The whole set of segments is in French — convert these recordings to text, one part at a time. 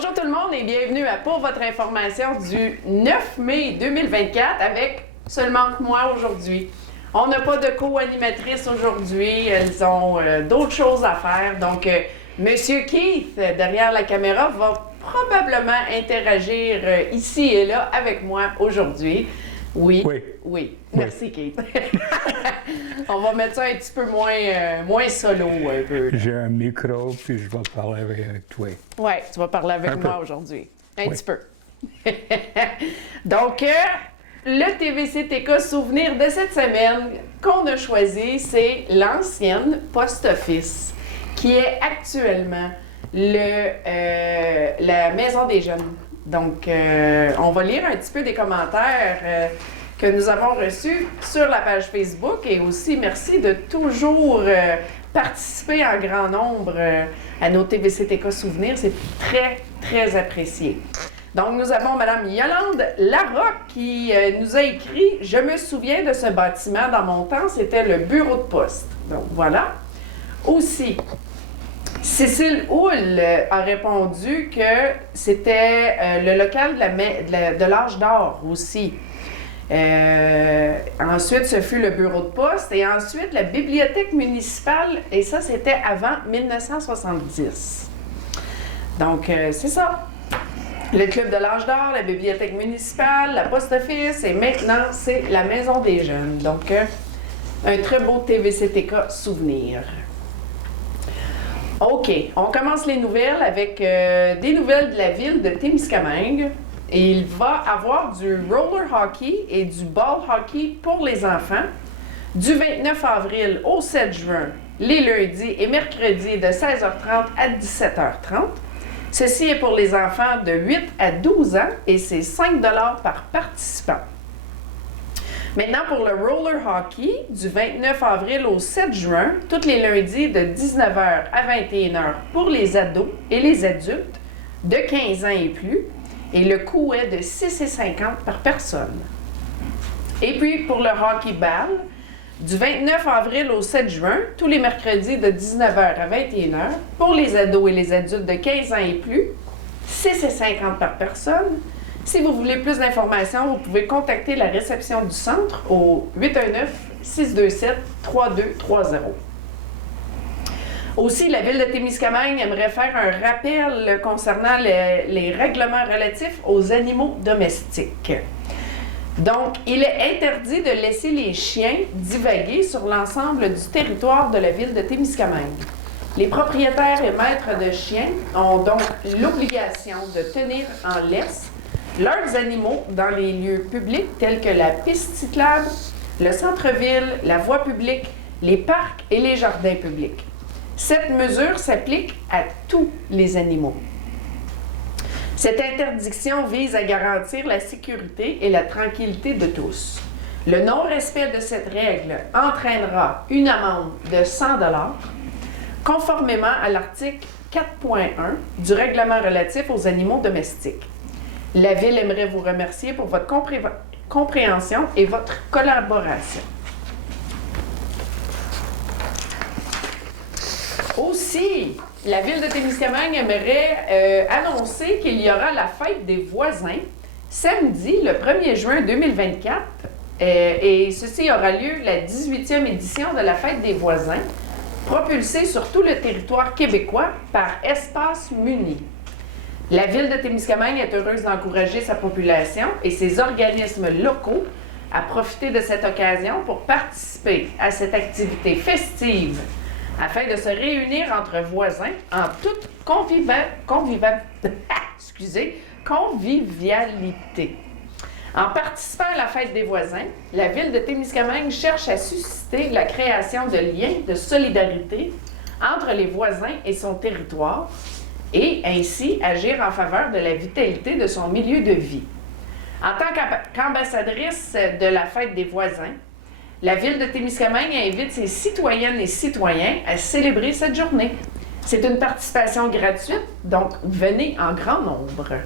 Bonjour tout le monde et bienvenue à Pour votre information du 9 mai 2024 avec seulement que moi aujourd'hui. On n'a pas de co-animatrice aujourd'hui, elles ont d'autres choses à faire. Donc, Monsieur Keith, derrière la caméra, va probablement interagir ici et là avec moi aujourd'hui. Oui. Merci, Keith. On va mettre ça un petit peu moins solo, un peu. J'ai un micro, puis je vais parler avec toi. Oui, tu vas parler avec moi aujourd'hui. Un petit peu. Donc, le TVC-TK souvenir de cette semaine qu'on a choisi, c'est l'ancienne Post Office, qui est actuellement la Maison des Jeunes. Donc, on va lire un petit peu des commentaires que nous avons reçus sur la page Facebook et aussi merci de toujours participer en grand nombre à nos TVC-TK souvenirs. C'est très, très apprécié. Donc, nous avons Mme Yolande Larocque qui nous a écrit « Je me souviens de ce bâtiment dans mon temps, c'était le bureau de poste. » Donc, voilà. Aussi, Cécile Houle a répondu que c'était le local de l'âge d'or aussi. Ensuite, ce fut le bureau de poste et ensuite la bibliothèque municipale et ça, c'était avant 1970. Donc, c'est ça. Le club de l'âge d'or, la bibliothèque municipale, la post office et maintenant, c'est la maison des jeunes. Donc, un très beau TVC-TK souvenir. OK, on commence les nouvelles avec des nouvelles de la ville de Témiscamingue. Et il va avoir du roller hockey et du ball hockey pour les enfants du 29 avril au 7 juin, les lundis et mercredis de 16h30 à 17h30. Ceci est pour les enfants de 8 à 12 ans et c'est 5 $ par participant. Maintenant, pour le roller hockey, du 29 avril au 7 juin, tous les lundis de 19h à 21h pour les ados et les adultes de 15 ans et plus. Et le coût est de 6,50 $ par personne. Et puis, pour le hockey ball, du 29 avril au 7 juin, tous les mercredis de 19h à 21h, pour les ados et les adultes de 15 ans et plus, 6,50 $ par personne. Si vous voulez plus d'informations, vous pouvez contacter la réception du centre au 819-627-3230. Aussi, la Ville de Témiscamingue aimerait faire un rappel concernant les règlements relatifs aux animaux domestiques. Donc, il est interdit de laisser les chiens divaguer sur l'ensemble du territoire de la Ville de Témiscamingue. Les propriétaires et maîtres de chiens ont donc l'obligation de tenir en laisse leurs animaux dans les lieux publics tels que la piste cyclable, le centre-ville, la voie publique, les parcs et les jardins publics. Cette mesure s'applique à tous les animaux. Cette interdiction vise à garantir la sécurité et la tranquillité de tous. Le non-respect de cette règle entraînera une amende de 100 $, conformément à l'article 4.1 du règlement relatif aux animaux domestiques. La Ville aimerait vous remercier pour votre compréhension et votre collaboration. Aussi, la Ville de Témiscamingue aimerait annoncer qu'il y aura la fête des voisins samedi, le 1er juin 2024. Et ceci aura lieu la 18e édition de la fête des voisins, propulsée sur tout le territoire québécois par Espace Muni. La Ville de Témiscamingue est heureuse d'encourager sa population et ses organismes locaux à profiter de cette occasion pour participer à cette activité festive afin de se réunir entre voisins en toute convivialité. En participant à la fête des voisins, la Ville de Témiscamingue cherche à susciter la création de liens de solidarité entre les voisins et son territoire et ainsi agir en faveur de la vitalité de son milieu de vie. En tant qu'ambassadrice de la fête des voisins, la Ville de Témiscamingue invite ses citoyennes et citoyens à célébrer cette journée. C'est une participation gratuite, donc venez en grand nombre.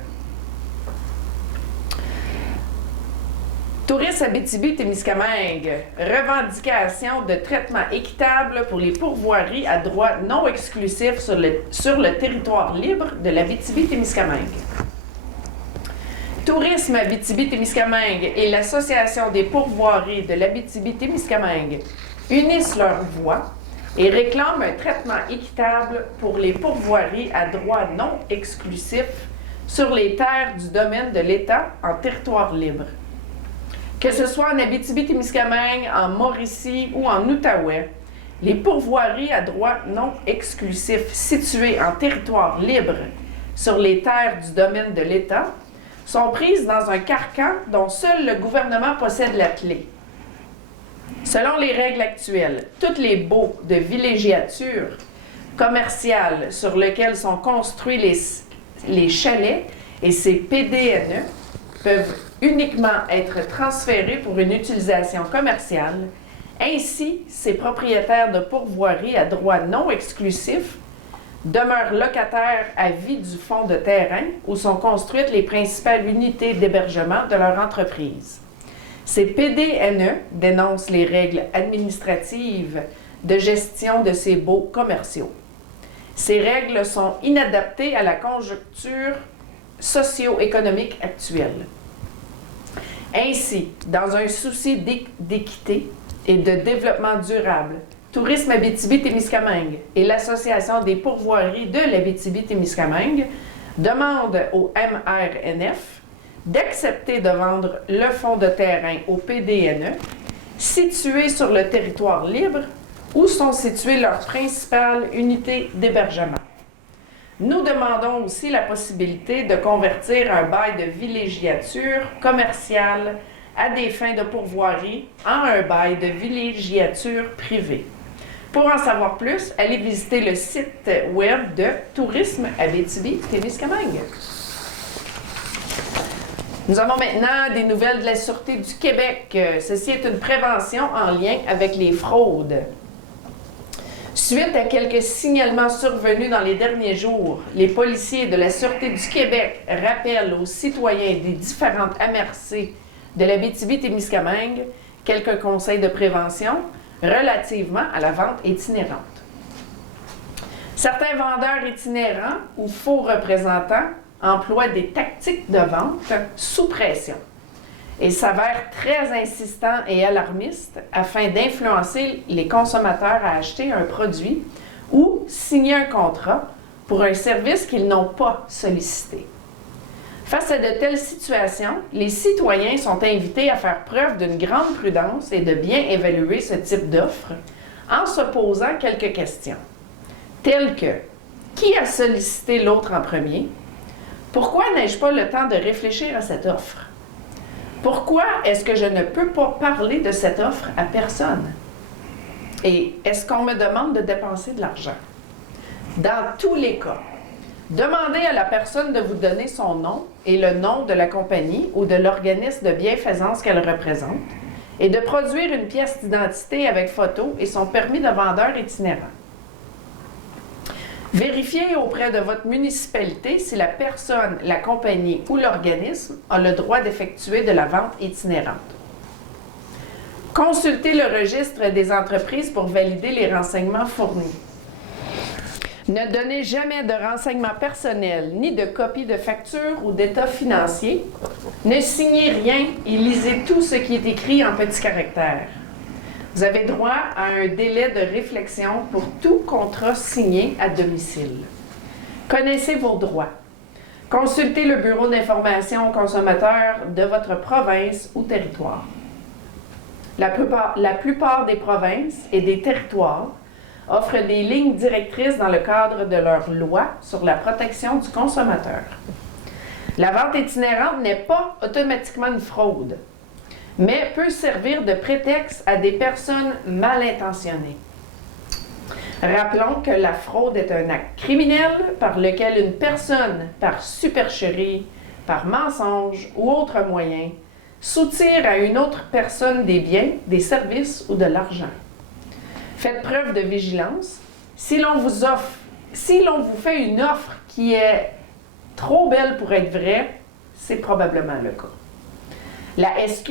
Tourisme Abitibi-Témiscamingue, revendication de traitement équitable pour les pourvoiries à droit non exclusif sur le territoire libre de l'Abitibi-Témiscamingue. Tourisme Abitibi-Témiscamingue et l'Association des pourvoiries de l'Abitibi-Témiscamingue unissent leurs voix et réclament un traitement équitable pour les pourvoiries à droit non exclusif sur les terres du domaine de l'État en territoire libre. Que ce soit en Abitibi-Témiscamingue, en Mauricie ou en Outaouais, les pourvoiries à droit non exclusif situées en territoire libre sur les terres du domaine de l'État sont prises dans un carcan dont seul le gouvernement possède la clé. Selon les règles actuelles, tous les baux de villégiature commerciale sur lesquels sont construits les chalets et ces PDNE peuvent uniquement être transférés pour une utilisation commerciale. Ainsi, ces propriétaires de pourvoiries à droit non exclusif demeurent locataires à vie du fonds de terrain où sont construites les principales unités d'hébergement de leur entreprise. Ces PDNE dénoncent les règles administratives de gestion de ces baux commerciaux. Ces règles sont inadaptées à la conjoncture socio-économique actuelle. Ainsi, dans un souci d'équité et de développement durable, Tourisme Abitibi-Témiscamingue et l'Association des pourvoiries de l'Abitibi-Témiscamingue demandent au MRNF d'accepter de vendre le fonds de terrain au PDNE situé sur le territoire libre où sont situées leurs principales unités d'hébergement. Nous demandons aussi la possibilité de convertir un bail de villégiature commerciale à des fins de pourvoirie en un bail de villégiature privée. Pour en savoir plus, allez visiter le site web de Tourisme Abitibi-Témiscamingue. Nous avons maintenant des nouvelles de la Sûreté du Québec. Ceci est une prévention en lien avec les fraudes. Suite à quelques signalements survenus dans les derniers jours, les policiers de la Sûreté du Québec rappellent aux citoyens des différentes MRC de l'Abitibi-Témiscamingue quelques conseils de prévention relativement à la vente itinérante. Certains vendeurs itinérants ou faux représentants emploient des tactiques de vente sous pression et s'avèrent très insistants et alarmistes afin d'influencer les consommateurs à acheter un produit ou signer un contrat pour un service qu'ils n'ont pas sollicité. Face à de telles situations, les citoyens sont invités à faire preuve d'une grande prudence et de bien évaluer ce type d'offre en se posant quelques questions, telles que « Qui a sollicité l'autre en premier? Pourquoi n'ai-je pas le temps de réfléchir à cette offre? Pourquoi est-ce que je ne peux pas parler de cette offre à personne? Et est-ce qu'on me demande de dépenser de l'argent? » Dans tous les cas, demandez à la personne de vous donner son nom et le nom de la compagnie ou de l'organisme de bienfaisance qu'elle représente et de produire une pièce d'identité avec photo et son permis de vendeur itinérant. Vérifiez auprès de votre municipalité si la personne, la compagnie ou l'organisme a le droit d'effectuer de la vente itinérante. Consultez le registre des entreprises pour valider les renseignements fournis. Ne donnez jamais de renseignements personnels, ni de copies de factures ou d'états financiers. Ne signez rien et lisez tout ce qui est écrit en petits caractères. Vous avez droit à un délai de réflexion pour tout contrat signé à domicile. Connaissez vos droits. Consultez le bureau d'information aux consommateurs de votre province ou territoire. La plupart des provinces et des territoires offrent des lignes directrices dans le cadre de leur loi sur la protection du consommateur. La vente itinérante n'est pas automatiquement une fraude, mais peut servir de prétexte à des personnes mal intentionnées. Rappelons que la fraude est un acte criminel par lequel une personne, par supercherie, par mensonge ou autre moyen, soutire à une autre personne des biens, des services ou de l'argent. Faites preuve de vigilance. Si l'on vous fait une offre qui est trop belle pour être vraie, c'est probablement le cas. La SQ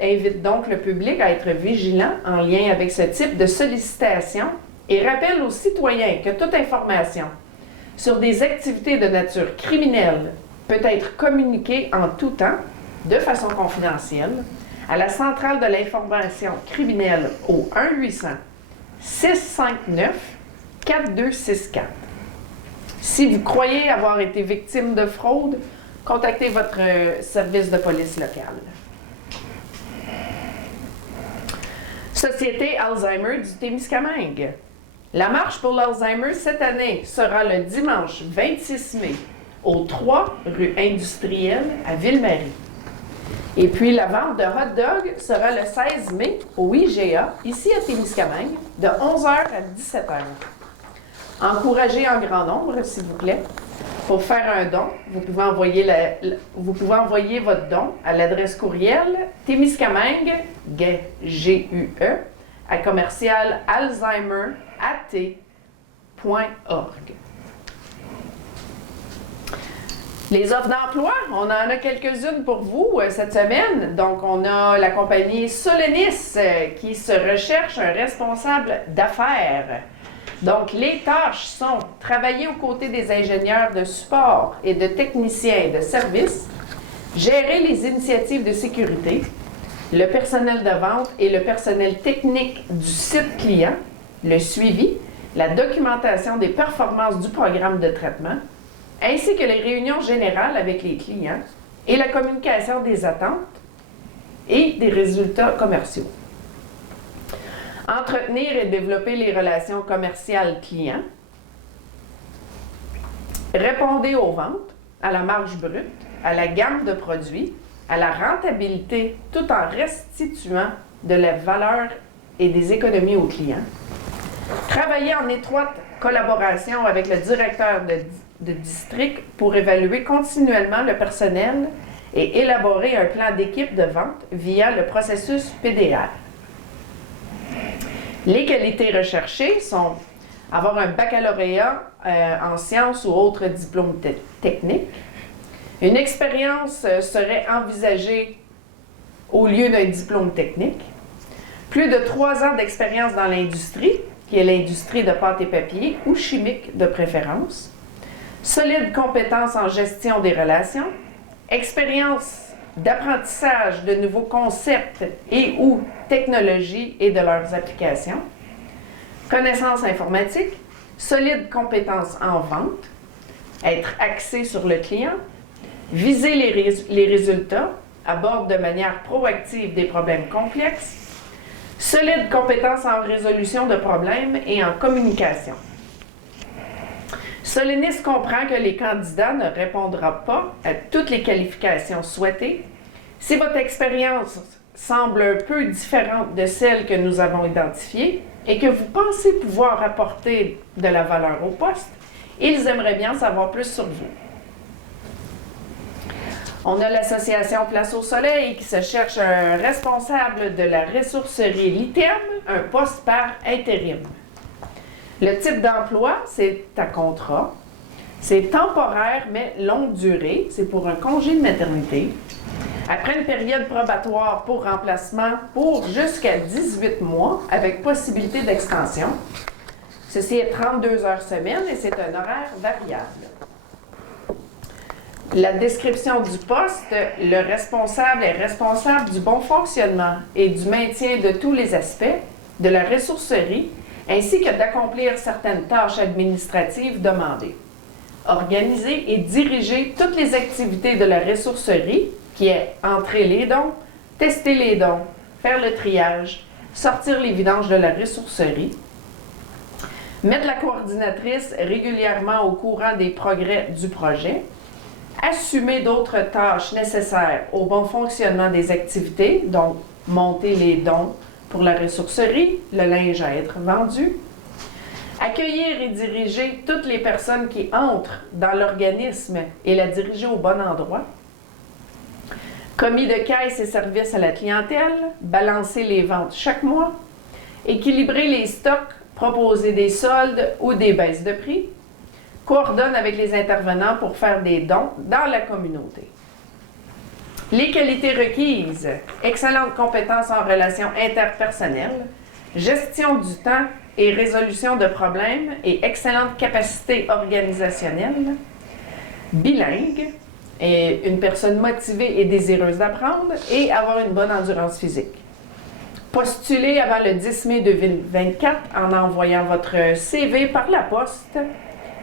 invite donc le public à être vigilant en lien avec ce type de sollicitation et rappelle aux citoyens que toute information sur des activités de nature criminelle peut être communiquée en tout temps, de façon confidentielle, à la centrale de l'information criminelle au 1-800-659-4264. Si vous croyez avoir été victime de fraude, contactez votre service de police local. Société Alzheimer du Témiscamingue. La marche pour l'Alzheimer cette année sera le dimanche 26 mai au 3 rue Industrielle à Ville-Marie. Et puis la vente de hot dog sera le 16 mai au IGA, ici à Témiscamingue, de 11h à 17h. Encouragez en grand nombre, s'il vous plaît. Pour faire un don, vous pouvez envoyer votre don à l'adresse courriel Témiscamingue, GUE, à commercial alzheimerat.org. Les offres d'emploi, on en a quelques-unes pour vous cette semaine. Donc, on a la compagnie Solenis qui se recherche un responsable d'affaires. Donc, les tâches sont travailler aux côtés des ingénieurs de support et de techniciens de service, gérer les initiatives de sécurité, le personnel de vente et le personnel technique du site client, le suivi, la documentation des performances du programme de traitement, ainsi que les réunions générales avec les clients et la communication des attentes et des résultats commerciaux. Entretenir et développer les relations commerciales clients. Répondez aux ventes, à la marge brute, à la gamme de produits, à la rentabilité, tout en restituant de la valeur et des économies aux clients. Travailler en étroite collaboration avec le directeur de district pour évaluer continuellement le personnel et élaborer un plan d'équipe de vente via le processus PDR. Les qualités recherchées sont avoir un baccalauréat en sciences ou autres diplômes techniques. Une expérience serait envisagée au lieu d'un diplôme technique. Plus de 3 ans d'expérience dans l'industrie, qui est l'industrie de pâte et papier ou chimique de préférence. Solides compétences en gestion des relations. Expérience d'apprentissage de nouveaux concepts et ou technologies et de leurs applications, connaissances informatiques, solides compétences en vente, être axé sur le client, viser les résultats, aborde de manière proactive des problèmes complexes, solides compétences en résolution de problèmes et en communication. Solenis comprend que les candidats ne répondront pas à toutes les qualifications souhaitées. Si votre expérience semble un peu différente de celle que nous avons identifiée et que vous pensez pouvoir apporter de la valeur au poste, ils aimeraient bien savoir plus sur vous. On a l'association Place au Soleil qui se cherche un responsable de la ressourcerie Lithium, un poste par intérim. Le type d'emploi, c'est à contrat. C'est temporaire, mais longue durée. C'est pour un congé de maternité. Après une période probatoire pour remplacement pour jusqu'à 18 mois, avec possibilité d'extension. Ceci est 32 heures semaine et c'est un horaire variable. La description du poste, le responsable est responsable du bon fonctionnement et du maintien de tous les aspects de la ressourcerie, ainsi que d'accomplir certaines tâches administratives demandées. Organiser et diriger toutes les activités de la ressourcerie, qui est entrer les dons, tester les dons, faire le triage, sortir les vidanges de la ressourcerie, mettre la coordinatrice régulièrement au courant des progrès du projet, assumer d'autres tâches nécessaires au bon fonctionnement des activités, donc monter les dons pour la ressourcerie, le linge à être vendu, accueillir et diriger toutes les personnes qui entrent dans l'organisme et la diriger au bon endroit, commis de caisse et services à la clientèle, balancer les ventes chaque mois, équilibrer les stocks, proposer des soldes ou des baisses de prix, coordonne avec les intervenants pour faire des dons dans la communauté. Les qualités requises, excellentes compétences en relations interpersonnelles, gestion du temps et résolution de problèmes et excellente capacité organisationnelle, bilingue, et une personne motivée et désireuse d'apprendre et avoir une bonne endurance physique. Postulez avant le 10 mai 2024 en envoyant votre CV par la poste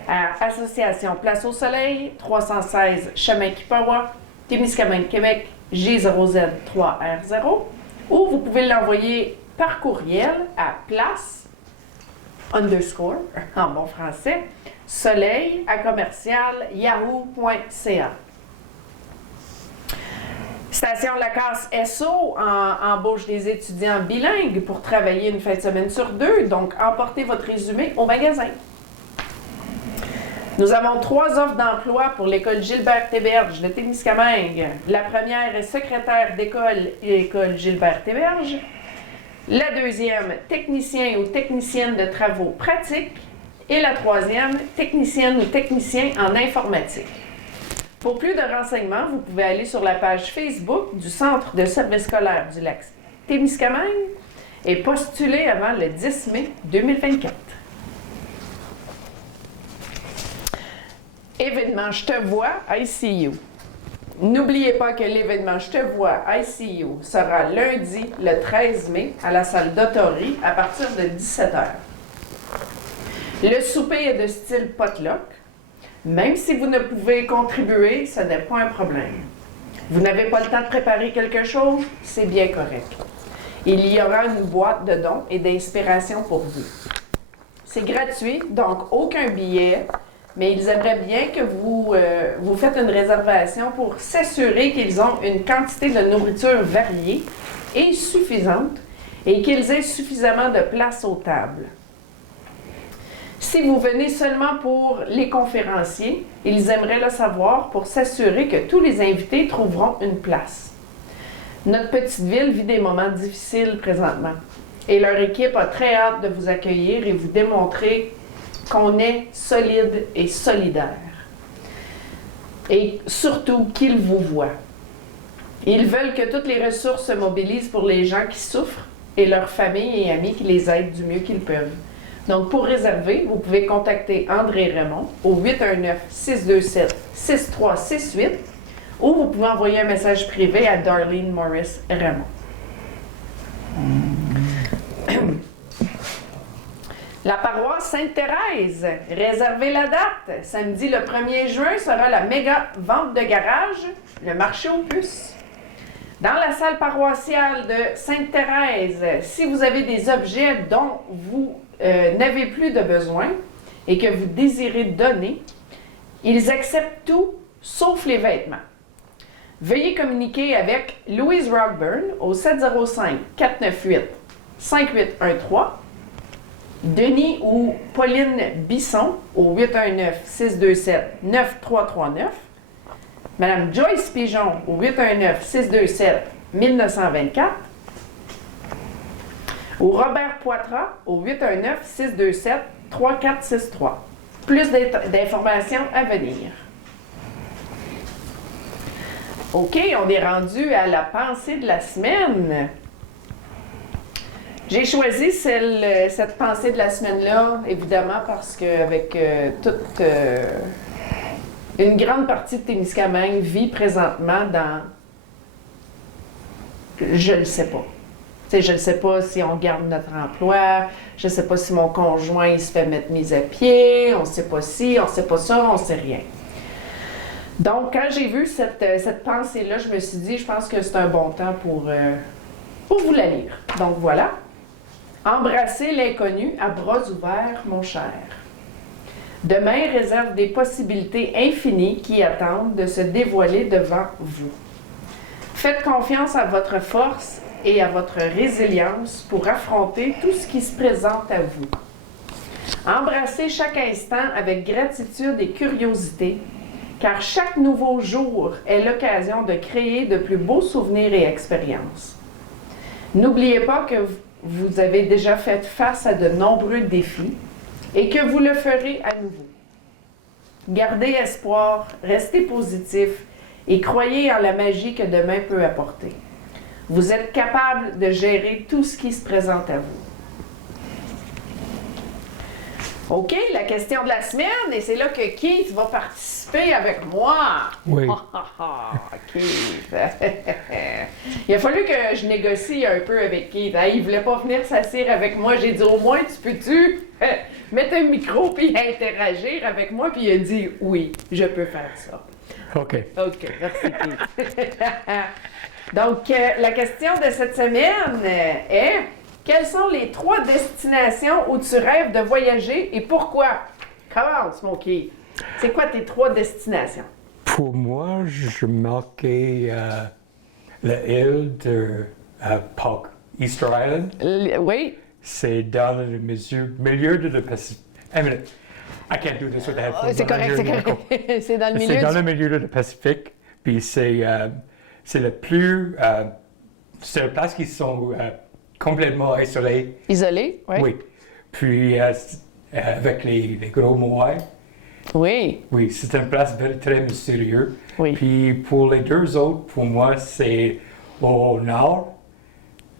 à Association Place au Soleil, 316 Chemin Kipawa, Témiscamingue, Québec, G0Z3R0, ou vous pouvez l'envoyer par courriel à place _ en bon français, soleil à commercial yahoo.ca. Station Lacasse SO embauche des étudiants bilingues pour travailler une fin de semaine sur 2, donc emportez votre résumé au magasin. Nous avons 3 offres d'emploi pour l'école Gilbert Théberge de Témiscamingue. La première est secrétaire d'école et école Gilbert Théberge. La deuxième, technicien ou technicienne de travaux pratiques. Et la troisième, technicienne ou technicien en informatique. Pour plus de renseignements, vous pouvez aller sur la page Facebook du Centre de service scolaire du lac Témiscamingue et postuler avant le 10 mai 2024. Événement Je te vois, ICU. N'oubliez pas que l'événement Je te vois, ICU sera lundi le 13 mai à la salle d'Autorie à partir de 17h. Le souper est de style potluck. Même si vous ne pouvez contribuer, ce n'est pas un problème. Vous n'avez pas le temps de préparer quelque chose, c'est bien correct. Il y aura une boîte de dons et d'inspiration pour vous. C'est gratuit, donc aucun billet, mais ils aimeraient bien que vous faites une réservation pour s'assurer qu'ils ont une quantité de nourriture variée et suffisante et qu'ils aient suffisamment de place aux tables. Si vous venez seulement pour les conférenciers, ils aimeraient le savoir pour s'assurer que tous les invités trouveront une place. Notre petite ville vit des moments difficiles présentement et leur équipe a très hâte de vous accueillir et vous démontrer qu'on est solide et solidaire. Et surtout qu'ils vous voient. Ils veulent que toutes les ressources se mobilisent pour les gens qui souffrent et leurs familles et amis qui les aident du mieux qu'ils peuvent. Donc, pour réserver, vous pouvez contacter André Raymond au 819-627-6368 ou vous pouvez envoyer un message privé à Darlene Morris Raymond. La paroisse Sainte-Thérèse, réservez la date. Samedi le 1er juin sera la méga vente de garage, le marché aux puces. Dans la salle paroissiale de Sainte-Thérèse, si vous avez des objets dont vous n'avez plus de besoin et que vous désirez donner, ils acceptent tout sauf les vêtements. Veuillez communiquer avec Louise Rockburn au 705-498-5813, Denis ou Pauline Bisson au 819-627-9339, Madame Joyce Pigeon au 819-627-1924, ou Robert Poitras au 819-627-3463. Plus d'informations à venir. OK, on est rendu à la pensée de la semaine. J'ai choisi cette pensée de la semaine-là, évidemment, parce qu'avec toute une grande partie de Témiscamingue vit présentement dans... Je ne sais pas. T'sais, je ne sais pas si on garde notre emploi, je ne sais pas si mon conjoint il se fait mettre mise à pied, on ne sait pas si, on ne sait pas ça, on ne sait rien. Donc, quand j'ai vu cette pensée-là, je me suis dit, je pense que c'est un bon temps pour vous la lire. Donc, voilà. Embrassez l'inconnu à bras ouverts, mon cher. Demain réserve des possibilités infinies qui attendent de se dévoiler devant vous. Faites confiance à votre force et à votre résilience pour affronter tout ce qui se présente à vous. Embrassez chaque instant avec gratitude et curiosité, car chaque nouveau jour est l'occasion de créer de plus beaux souvenirs et expériences. N'oubliez pas que vous avez déjà fait face à de nombreux défis et que vous le ferez à nouveau. Gardez espoir, restez positif et croyez en la magie que demain peut apporter. Vous êtes capable de gérer tout ce qui se présente à vous. OK, la question de la semaine, et c'est là que Keith va participer avec moi. Oui. Keith. Il a fallu que je négocie un peu avec Keith. Hein? Il voulait pas venir s'asseoir avec moi. J'ai dit, au moins, peux-tu mettre un micro puis interagir avec moi? Puis il a dit, oui, je peux faire ça. OK. OK, merci Keith. Donc, la question de cette semaine est... Quelles sont les 3 destinations où tu rêves de voyager et pourquoi? Commence, mon Keith. C'est quoi tes 3 destinations? Pour moi, je marquais l'île de Park, Easter Island. Oui. C'est dans le milieu de le Pacifique. I mean, I can't do this with the headphones. C'est correct, c'est correct. C'est dans le milieu. C'est dans le milieu de le Pacifique. Puis c'est le plus... c'est une place qui sont complètement isolées. Isolé, oui. Oui. Puis avec les gros moais. Oui. Oui, c'est une place très mystérieuse. Oui. Puis pour les 2 autres, pour moi, c'est au nord,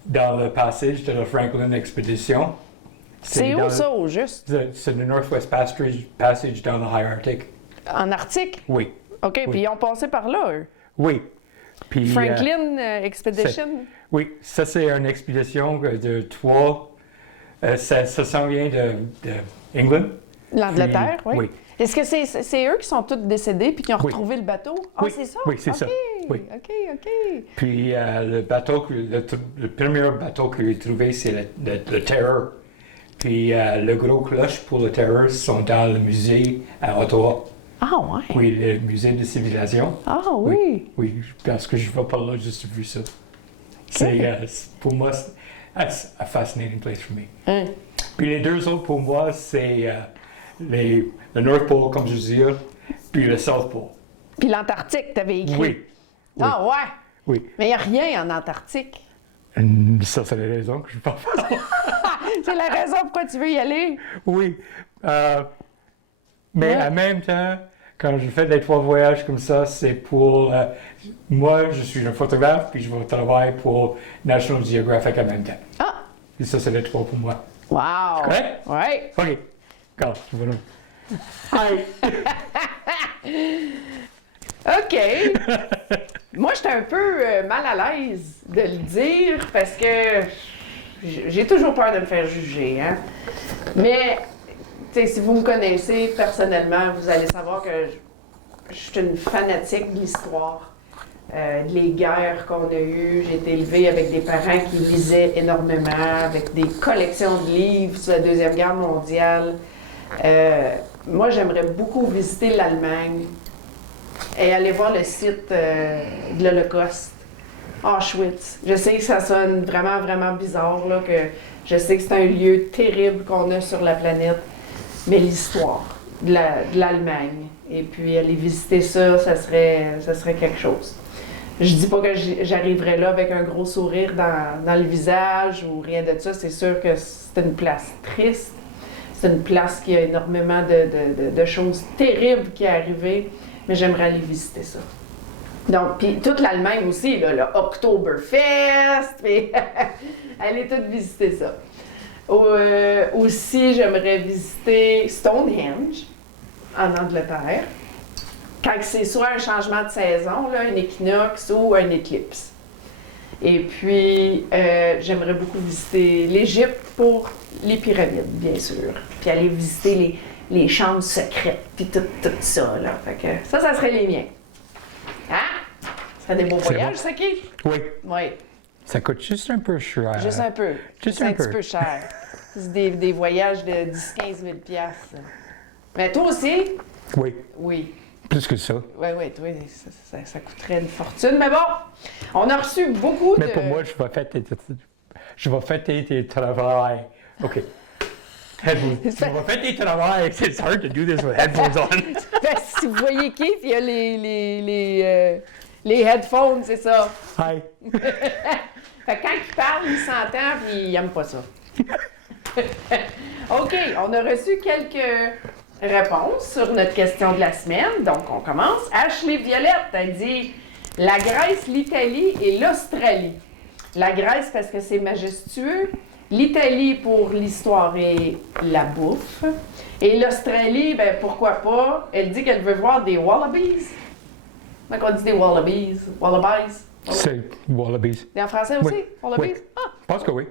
dans le passage de la Franklin Expedition. C'est où ça, au juste? C'est le Northwest Passage dans le High Arctic. En Arctique? Oui. OK, Oui. puis ils ont passé par là, eux. Oui. Puis, Franklin Expedition? oui, ça c'est une expédition de 3. Ça s'en vient de England. L'Angleterre, Puis, oui. oui. Est-ce que c'est eux qui sont tous décédés puis qui ont Oui. retrouvé le bateau? Ah, Oui. c'est ça? Oui, c'est OK. ça. Oui. OK. Puis le bateau, le premier bateau que j'ai trouvé, c'est le Terror. Puis le gros cloche pour le Terror sont dans le musée à Ottawa. Ah, ouais. Oui, le musée de civilisation. Ah, oui. Oui, parce que je ne vais pas là, juste vu ça. Pour moi, c'est a fascinating place for me. Hein? Puis les 2 autres pour moi, c'est le North Pole, comme je disais, puis le South Pole. Puis l'Antarctique, t'avais écrit. Oui. Ah, ouais. Oui. Mais il n'y a rien en Antarctique. Ça, c'est la raison que je ne vais pas faire. C'est la raison pourquoi tu veux y aller. Oui. Mais Ouais. en même temps, quand je fais des 3 voyages comme ça, c'est pour... moi, je suis un photographe, puis je vais travailler pour National Geographic en même temps. Ah! Et ça, c'est les 3 pour moi. Wow! Correct? Oui. OK. Go. Voilà. Hi. OK. Moi, j'étais un peu mal à l'aise de le dire parce que j'ai toujours peur de me faire juger. Hein? Mais, tu sais, si vous me connaissez personnellement, vous allez savoir que je suis une fanatique de l'histoire. Les guerres qu'on a eues. J'ai été élevée avec des parents qui lisaient énormément, avec des collections de livres sur la Deuxième Guerre mondiale. Moi, j'aimerais beaucoup visiter l'Allemagne et aller voir le site de l'Holocauste, Auschwitz. Je sais que ça sonne vraiment, vraiment bizarre, là, que je sais que c'est un lieu terrible qu'on a sur la planète, mais l'histoire de l'Allemagne. Et puis aller visiter ça, ça serait quelque chose. Je dis pas que j'arriverai là avec un gros sourire dans le visage ou rien de ça. C'est sûr que c'est une place triste. C'est une place qui a énormément de choses terribles qui sont arrivées, mais j'aimerais aller visiter ça. Donc, puis toute l'Allemagne aussi, là, le Oktoberfest, puis aller tout visiter ça. Aussi, j'aimerais visiter Stonehenge, en Angleterre, quand c'est soit un changement de saison, là, un équinoxe ou un éclipse. Et puis, j'aimerais beaucoup visiter l'Égypte pour les pyramides, bien sûr. Puis aller visiter les chambres secrètes, puis tout ça, là. Fait que ça serait les miens. Hein? Ça serait des beaux voyages, bon. ça, Keith? Oui. Oui, Ça coûte juste un peu cher. juste un peu. Juste C'est un un petit peu. peu cher. C'est des voyages de 10-15 000 piastres. Mais toi aussi? Oui. Oui. Plus que ça. Oui, toi, ça coûterait une fortune. Mais bon, on a reçu beaucoup de... Mais pour moi, je vais fêter tes travail. OK. Headphones. Je vais fêter tes travail. It's hard to do this with headphones on. Si vous voyez Keith, il y a les headphones, c'est ça. Hi. Fait que quand il parle, il s'entend, puis il aime pas ça. OK, on a reçu quelques réponses sur notre question de la semaine. Donc, on commence. Ashley Violette a dit la Grèce, l'Italie et l'Australie. La Grèce parce que c'est majestueux. L'Italie pour l'histoire et la bouffe. Et l'Australie, ben pourquoi pas? Elle dit qu'elle veut voir des wallabies. Comment on dit des wallabies? Wallabies? C'est Wallabies. Et en français aussi? Oui. Wallabies? Oui. Ah! Je pense que oui.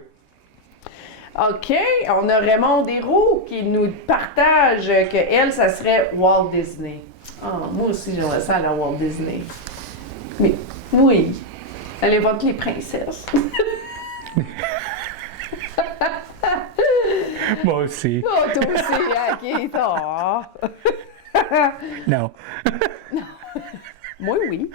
OK. On a Raymond Desroux qui nous partage que elle, ça serait Walt Disney. Ah, moi aussi, j'aimerais ça aller à Walt Disney. Mais, oui. Elle évoque les princesses. Moi aussi. Oh, toi aussi, hein, Keith? Ah. Non. Moi, oui.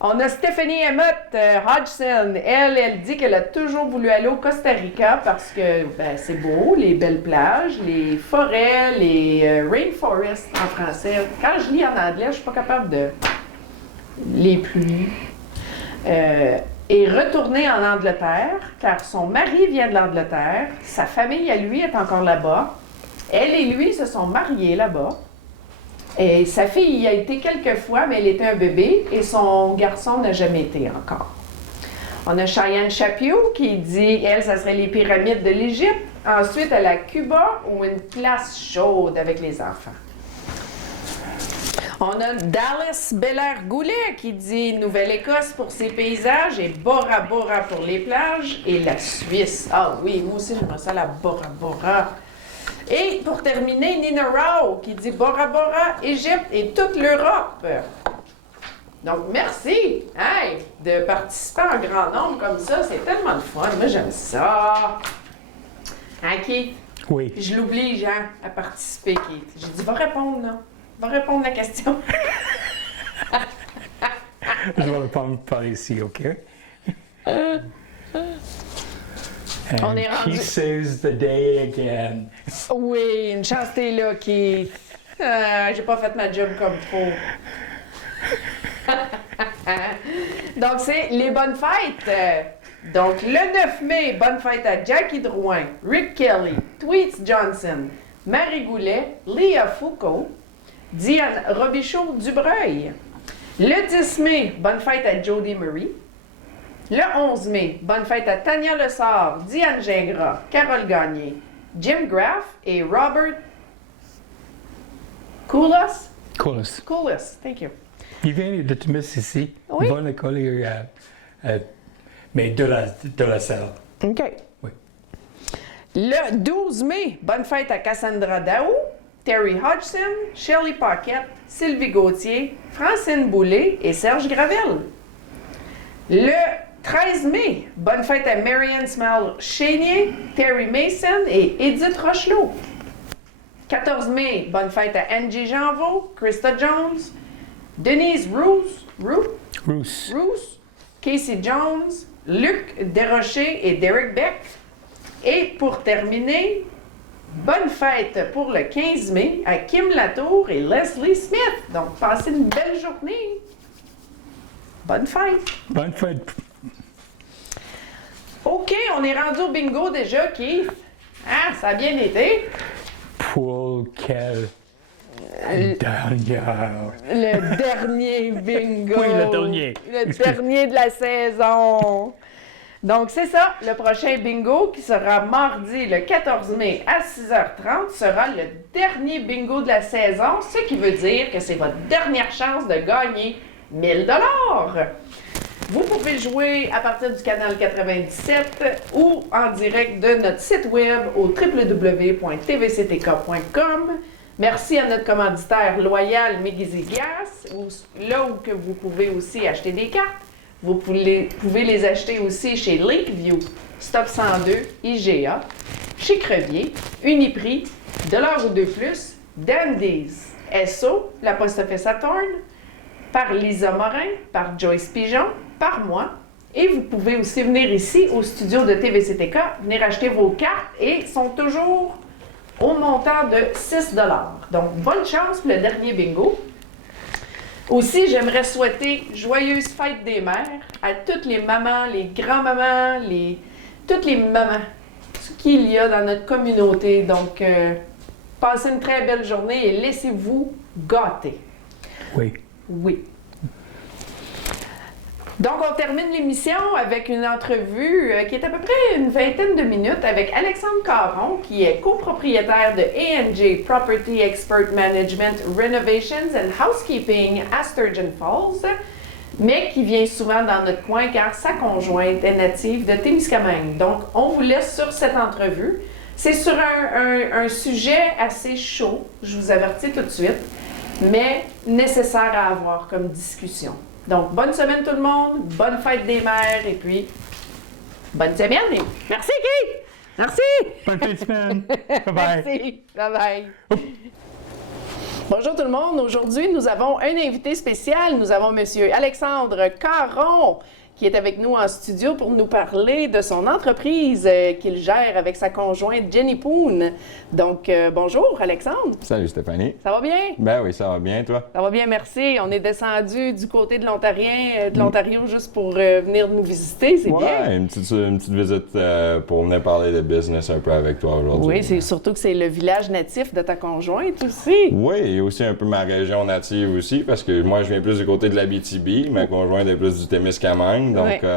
On a Stephanie Emmett Hodgson. Elle dit qu'elle a toujours voulu aller au Costa Rica parce que ben, c'est beau, les belles plages, les forêts, les rainforests en français. Quand je lis en anglais, je suis pas capable de... Les pluies. Et retourner en Angleterre, car son mari vient de l'Angleterre, sa famille à lui est encore là-bas. Elle et lui se sont mariés là-bas. Et sa fille y a été quelques fois, mais elle était un bébé et son garçon n'a jamais été encore. On a Cheyenne Chaput qui dit, elle, ça serait les pyramides de l'Égypte. Ensuite, elle a Cuba ou une place chaude avec les enfants. On a Dallas Belair-Goulet qui dit Nouvelle-Écosse pour ses paysages et Bora Bora pour les plages et la Suisse. Ah oui, moi aussi j'aimerais ça la Bora Bora. Et pour terminer, Nina Rao qui dit Bora Bora, Égypte et toute l'Europe. Donc merci de participer en grand nombre comme ça, c'est tellement de fun. Moi j'aime ça. Hein, Keith? Oui. Je l'oublie, Jean, à participer, Keith. J'ai dit, va répondre, là. Va répondre à la question. Je vais répondre par ici, OK? On est rendu... He says the day again. Oui, une chance t'es là, Keith. J'ai pas fait ma job comme faut. Donc, c'est les bonnes fêtes. Donc, le 9 mai, bonne fête à Jackie Drouin, Rick Kelly, Tweets Johnson, Marie Goulet, Léa Foucault, Diane Robichaud-Dubreuil. Le 10 mai, bonne fête à Jody Murray. Le 11 mai, bonne fête à Tania Lessard, Diane Gingras, Carole Gagné, Jim Graff et Robert Koulas. Koulas, thank you. Il vient de Mississippi. Oui. Il va à l'école, mais de la salle. OK. Oui. Le 12 mai, bonne fête à Cassandra Daou, Terry Hodgson, Shirley Paquette, Sylvie Gauthier, Francine Boulay et Serge Gravel. Le 13 mai, bonne fête à Marianne Small-Chénier, Terry Mason et Edith Rochelot. 14 mai, bonne fête à Angie Janvaux, Krista Jones, Denise Roos, Casey Jones, Luc Desrochers et Derek Beck. Et pour terminer, bonne fête pour le 15 mai à Kim Latour et Leslie Smith. Donc, passez une belle journée. Bonne fête. Bonne fête. OK, on est rendu au bingo déjà, Keith. Ah, ça a bien été. Pour quel dernière? Le dernier bingo. Oui, le dernier. Le dernier de la saison. Donc, c'est ça. Le prochain bingo, qui sera mardi le 14 mai à 6h30, sera le dernier bingo de la saison, ce qui veut dire que c'est votre dernière chance de gagner 1000 $. Vous pouvez jouer à partir du canal 97 ou en direct de notre site web au www.tvctk.com. Merci à notre commanditaire loyal Miguizi Gas, là où que vous pouvez aussi acheter des cartes. Vous pouvez les acheter aussi chez Lakeview, Stop 102, IGA, chez Crevier, Uniprix, $1 ou 2 plus, Dandies, Esso, la Post Office à Thorne, par Lisa Morin, par Joyce Pigeon, par moi. Et vous pouvez aussi venir ici au studio de TVCTK, venir acheter vos cartes et sont toujours au montant de 6 $. Donc, bonne chance pour le dernier bingo. Aussi, j'aimerais souhaiter joyeuse fête des mères à toutes les mamans, les grands-mamans, toutes les mamans, ce qu'il y a dans notre communauté. Donc, Passez une très belle journée et laissez-vous gâter. Oui. Oui. Donc, on termine l'émission avec une entrevue qui est à peu près une vingtaine de minutes avec Alexandre Caron, qui est copropriétaire de A&J Property Expert Management Renovations and Housekeeping à Sturgeon Falls, mais qui vient souvent dans notre coin car sa conjointe est native de Témiscamingue. Donc, on vous laisse sur cette entrevue. C'est sur un sujet assez chaud, je vous avertis tout de suite, mais nécessaire à avoir comme discussion. Donc, bonne semaine tout le monde, bonne fête des mères et puis bonne semaine. Merci, Guy! Merci! Bonne fin de semaine! Bye-bye! Merci! Bye-bye! Bonjour tout le monde. Aujourd'hui, nous avons un invité spécial. Nous avons M. Alexandre Caron qui est avec nous en studio pour nous parler de son entreprise qu'il gère avec sa conjointe Jenny Poon. Donc, bonjour Alexandre. Salut Stéphanie. Ça va bien? Ben oui, ça va bien, toi? Ça va bien, merci. On est descendu du côté de l'Ontario juste pour venir nous visiter, c'est bien. Ouais, une petite visite pour venir parler de business un peu avec toi aujourd'hui. Oui, c'est surtout que c'est le village natif de ta conjointe aussi. Oui, et aussi un peu ma région native aussi, parce que moi, je viens plus du côté de l'Abitibi, ma conjointe est plus du Témiscamingue, donc Oui.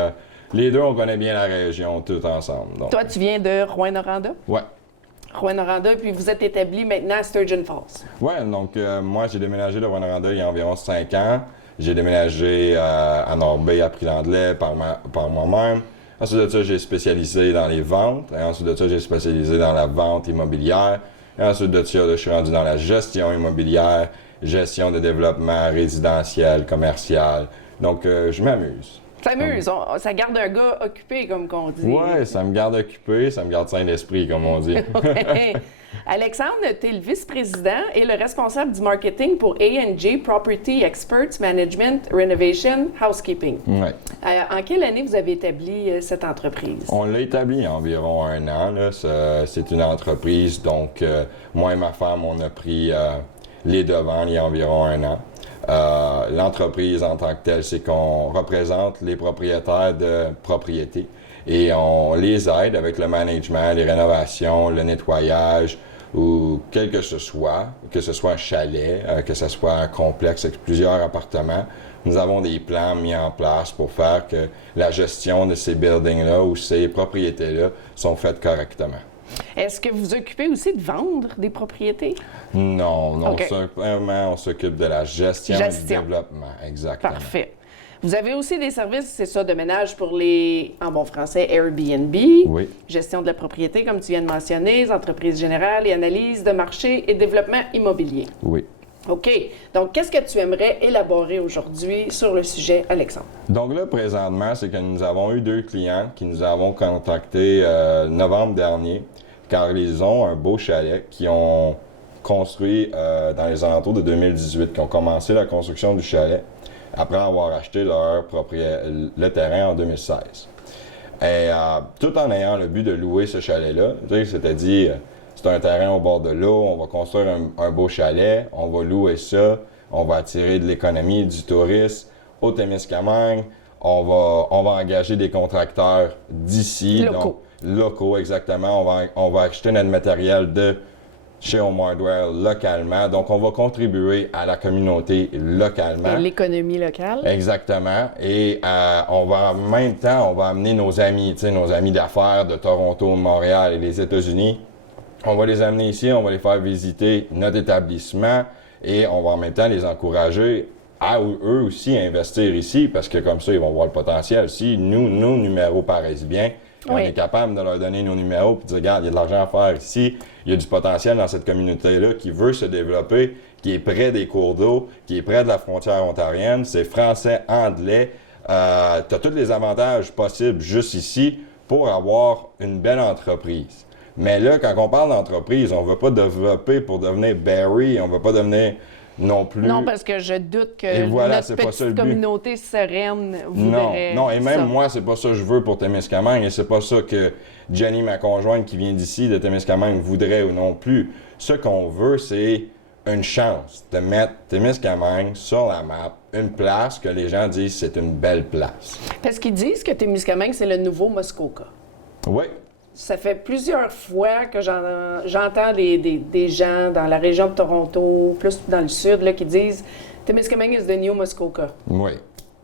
les deux, on connaît bien la région tout ensemble. Donc. Toi, tu viens de Rouyn-Noranda? Ouais. Rouyn-Noranda, puis vous êtes établi maintenant à Sturgeon Falls. Ouais, donc moi, j'ai déménagé de Rouyn-Noranda il y a environ 5 ans. J'ai déménagé à North-Bay, appris l'anglais par moi-même. Ensuite de ça, j'ai spécialisé dans les ventes. Et ensuite de ça, j'ai spécialisé dans la vente immobilière. Et ensuite de ça, je suis rendu dans la gestion immobilière, gestion de développement résidentiel, commercial. Donc, je m'amuse. S'amuse, ça garde un gars occupé, comme qu'on dit. Ouais, ça me garde occupé, ça me garde sain d'esprit, comme on dit. Ouais. Alexandre, tu es le vice-président et le responsable du marketing pour A&J Property Experts Management Renovation Housekeeping. Ouais. En quelle année vous avez établi cette entreprise? On l'a établi il y a environ 1 an. Là. C'est une entreprise, donc moi et ma femme, on a pris les devants il y a environ 1 an. L'entreprise en tant que telle, c'est qu'on représente les propriétaires de propriétés et on les aide avec le management, les rénovations, le nettoyage ou quel que ce soit un chalet, que ce soit un complexe avec plusieurs appartements. Nous avons des plans mis en place pour faire que la gestion de ces buildings-là ou ces propriétés-là sont faites correctement. Est-ce que vous vous occupez aussi de vendre des propriétés? Non, OK. Vraiment, on s'occupe de la gestion et du développement, exactement. Parfait. Vous avez aussi des services, c'est ça, de ménage pour les, en bon français, Airbnb, Oui. gestion de la propriété, comme tu viens de mentionner, entreprise générale et analyse de marché et développement immobilier. Oui. OK. Donc, qu'est-ce que tu aimerais élaborer aujourd'hui sur le sujet, Alexandre? Donc là, présentement, c'est que nous avons eu 2 clients qui nous avons contactés novembre dernier, car ils ont un beau chalet qui ont construit dans les alentours de 2018, qui ont commencé la construction du chalet après avoir acheté le terrain en 2016. Et tout en ayant le but de louer ce chalet-là, c'est-à-dire, c'est un terrain au bord de l'eau, on va construire un beau chalet, on va louer ça, on va attirer de l'économie, du tourisme au Témiscamingue, on va engager des contracteurs d'ici. Locaux. Locaux, exactement. On va acheter notre matériel de chez Home Hardware localement. Donc, on va contribuer à la communauté localement. Et l'économie locale. Exactement. Et on va en même temps, on va amener nos amis d'affaires de Toronto, de Montréal et des États-Unis. On va les amener ici, on va les faire visiter notre établissement et on va en même temps les encourager à eux aussi investir ici parce que comme ça, ils vont voir le potentiel. Si nos numéros paraissent bien, Oui. on est capable de leur donner nos numéros et de dire, regarde, il y a de l'argent à faire ici, il y a du potentiel dans cette communauté-là qui veut se développer, qui est près des cours d'eau, qui est près de la frontière ontarienne, c'est français, anglais, tu as tous les avantages possibles juste ici pour avoir une belle entreprise. Mais là, quand on parle d'entreprise, on ne veut pas développer pour devenir Barry, on ne veut pas devenir non plus... Non, parce que je doute que Et voilà, notre c'est pas ça le petite but. communauté sereine voudrait Non, et même ça. moi, c'est pas ça que je veux pour Témiscamingue, et c'est pas ça que Jenny, ma conjointe qui vient d'ici, de Témiscamingue, voudrait ou non plus. Ce qu'on veut, c'est une chance de mettre Témiscamingue sur la map, une place que les gens disent c'est une belle place. Parce qu'ils disent que Témiscamingue, c'est le nouveau Muskoka. Oui, ça fait plusieurs fois que j'entends des gens dans la région de Toronto, plus dans le sud, là, qui disent « Témiscamingue is the new Muskoka ». Oui.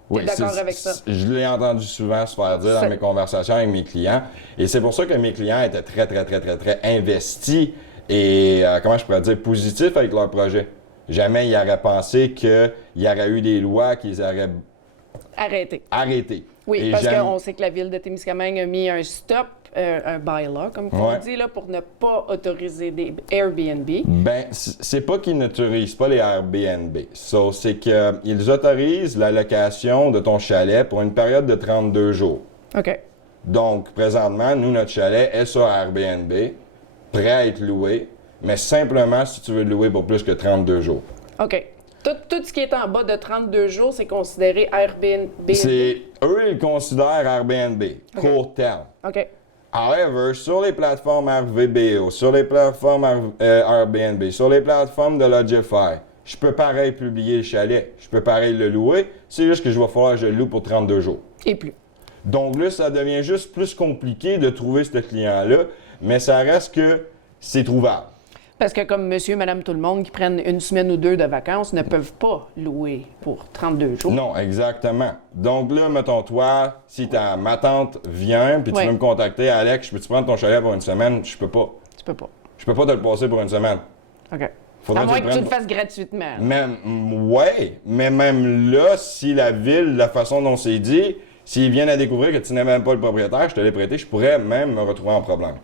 Oui, d'accord avec ça? Je l'ai entendu souvent se faire dire dans mes conversations avec mes clients. Et c'est pour ça que mes clients étaient très investis et, comment je pourrais dire, positifs avec leur projet. Jamais ils auraient pensé qu'il y aurait eu des lois qu'ils auraient arrêtées. Oui, et parce qu'on sait que la ville de Témiscamingue a mis un stop, un bylaw, comme on dit, là, pour ne pas autoriser des Airbnb. Ben, c'est pas qu'ils n'autorisent pas les Airbnb. C'est qu'ils autorisent la location de ton chalet pour une période de 32 jours. OK. Donc, présentement, nous, notre chalet est sur Airbnb, prêt à être loué, mais simplement si tu veux le louer pour plus que 32 jours. OK. Tout ce qui est en bas de 32 jours, c'est considéré Airbnb? Eux, ils considèrent Airbnb, court terme. OK. However, sur les plateformes RVBO, sur les plateformes Airbnb, sur les plateformes de Lodgify, je peux pareil publier le chalet, je peux pareil le louer, c'est juste que je vais falloir que je le loue pour 32 jours. Et plus. Donc là, ça devient juste plus compliqué de trouver ce client-là, mais ça reste que c'est trouvable. Parce que comme monsieur, madame, tout le monde qui prennent une semaine ou deux de vacances ne peuvent pas louer pour 32 jours. Non, exactement. Donc là, mettons toi, si ma tante vient puis tu veux me contacter, Alex, peux-tu prendre ton chalet pour une semaine? Je peux pas. Tu peux pas. Je peux pas te le passer pour une semaine. OK. Faudrait à moins que tu le fasses gratuitement. Mais même là, si la ville, la façon dont c'est dit, s'ils viennent à découvrir que tu n'es même pas le propriétaire, je te l'ai prêté, je pourrais même me retrouver en problème.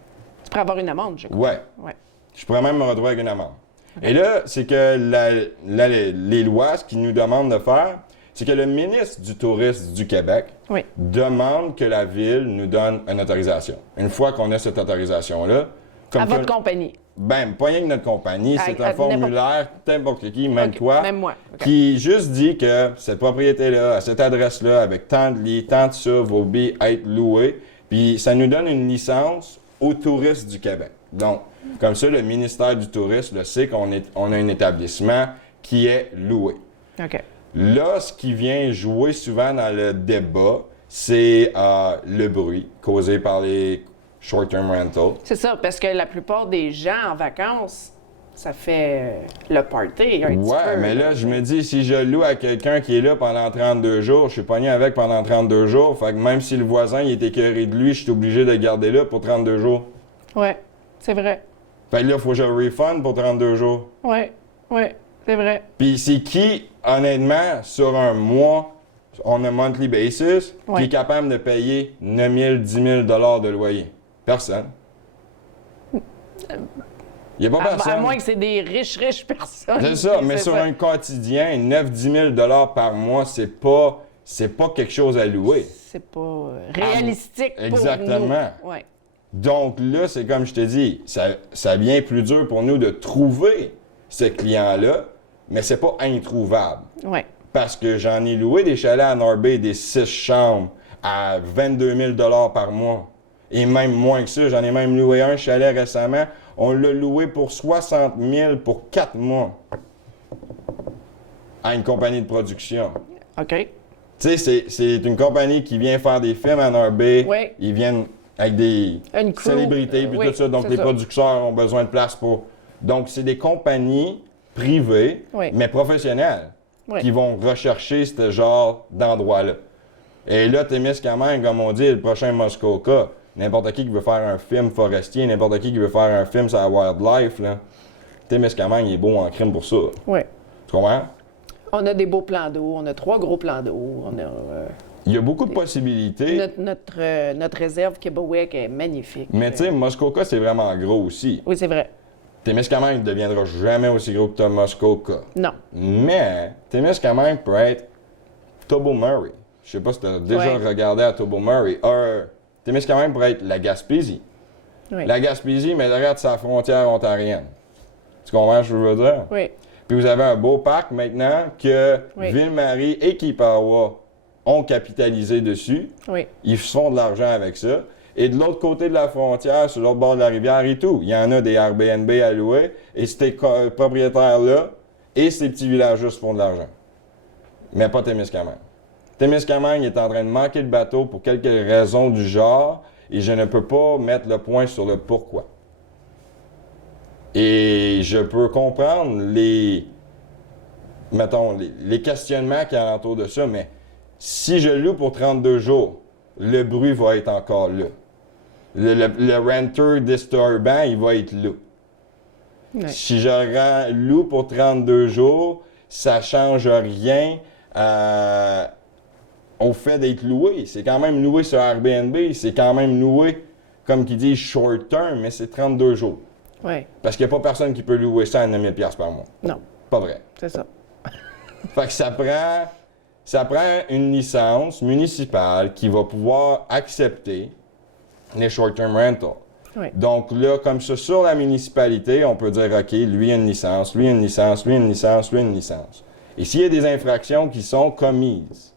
Tu pourrais avoir une amende, je crois. Ouais. Je pourrais même me retrouver avec une amende. Okay. Et là, c'est que les lois, ce qu'ils nous demandent de faire, c'est que le ministre du Tourisme du Québec demande que la Ville nous donne une autorisation. Une fois qu'on a cette autorisation-là... À votre compagnie? Ben, pas rien que notre compagnie, c'est un formulaire, n'importe qui, même toi, même moi. Qui juste dit que cette propriété-là, à cette adresse-là, avec tant de lits, tant de ça, va bien être loué. Puis ça nous donne une licence aux touristes du Québec. Donc, comme ça, le ministère du Tourisme sait qu'on a un établissement qui est loué. OK. Là, ce qui vient jouer souvent dans le débat, c'est le bruit causé par les short-term rentals. C'est ça, parce que la plupart des gens en vacances, ça fait le party un petit peu. Mais là, je me dis, si je loue à quelqu'un qui est là pendant 32 jours, je suis pogné avec pendant 32 jours, fait que même si le voisin il est écœuré de lui, je suis obligé de le garder là pour 32 jours. Ouais, c'est vrai. Fait que là, il faut que je le refund pour 32 jours. Ouais, c'est vrai. Puis c'est qui, honnêtement, sur un mois, on a monthly basis, qui est capable de payer 9 000, 10 000 $ de loyer? Personne. Il n'y a pas personne. À moins que c'est des riches personnes. C'est ça, mais sur un quotidien, 9-10 000 $ par mois, c'est pas quelque chose à louer. C'est pas réalistique pour nous. Exactement. Ouais. Donc là, c'est comme je te dis, ça devient plus dur pour nous de trouver ce client-là, mais c'est pas introuvable. Oui. Parce que j'en ai loué des chalets à Norby, des 6 chambres à 22 000 $ par mois. Et même moins que ça, j'en ai même loué un chalet récemment. On l'a loué pour 60 000 pour 4 mois à une compagnie de production. OK. Tu sais, c'est une compagnie qui vient faire des films à Norby. Oui. Ils viennent avec des célébrités et tout ça. Donc, les producteurs ont besoin de place pour... Donc, c'est des compagnies privées, mais professionnelles, qui vont rechercher ce genre d'endroit-là. Et là, Témiscamingue, comme on dit, le prochain Muskoka. N'importe qui veut faire un film forestier, n'importe qui veut faire un film sur la wildlife, là. Témiscamingue, il est beau en crime pour ça. Oui. Tu comprends? On a des beaux plans d'eau, on a 3 gros plans d'eau, on a... Il y a beaucoup de possibilités. Notre réserve Québec est magnifique. Mais tu sais, Muskoka, c'est vraiment gros aussi. Oui, c'est vrai. Témiscamingue ne deviendra jamais aussi gros que Muskoka. Non. Mais Témiscamingue peut être Tobermory. Je sais pas si tu as déjà regardé à Tobermory. Témiscamingue pourrait être la Gaspésie. Oui. La Gaspésie, mais regarde sa frontière ontarienne. Tu comprends ce que je veux dire? Oui. Puis vous avez un beau parc maintenant que Ville-Marie et Kipawa ont capitalisé dessus. Oui. Ils se font de l'argent avec ça. Et de l'autre côté de la frontière, sur l'autre bord de la rivière et tout, il y en a des Airbnb à louer. Et ces propriétaires-là et ces petits villages-là se font de l'argent. Mais pas Témiscamingue. Témiscamingue est en train de manquer de bateaux pour quelques raisons du genre. et je ne peux pas mettre le point sur le pourquoi. Et je peux comprendre les questionnements qu'il y a autour de ça, mais si je loue pour 32 jours, le bruit va être encore là. Le renter disturbant, il va être là. Ouais. Si je loue pour 32 jours, ça ne change rien au fait d'être loué. C'est quand même loué sur Airbnb, c'est quand même loué, comme qu'ils disent, short term, mais c'est 32 jours. Oui. Parce qu'il n'y a pas personne qui peut louer ça à 9 000 $ par mois. Non. Pas vrai. C'est ça. Fait que ça prend une licence municipale qui va pouvoir accepter les short-term rentals. Oui. Donc là, comme ça, sur la municipalité, on peut dire, OK, lui a une licence, lui a une licence, lui a une licence, lui a une licence. Et s'il y a des infractions qui sont commises,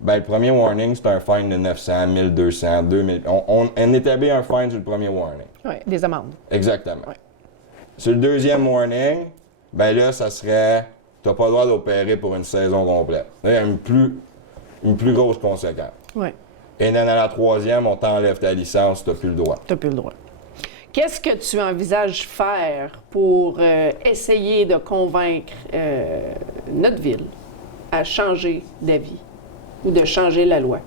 ben le premier warning, c'est un fine de 900, 1200, 2000. On établit un fine sur le premier warning. Oui, des amendes. Exactement. Ouais. Sur le deuxième warning, ben là, ça serait, tu n'as pas le droit d'opérer pour une saison complète. Là, il y a une plus grosse conséquence. Oui. Et dans la troisième, on t'enlève ta licence, tu n'as plus le droit. Tu n'as plus le droit. Qu'est-ce que tu envisages faire pour essayer de convaincre notre ville à changer d'avis ou de changer la loi?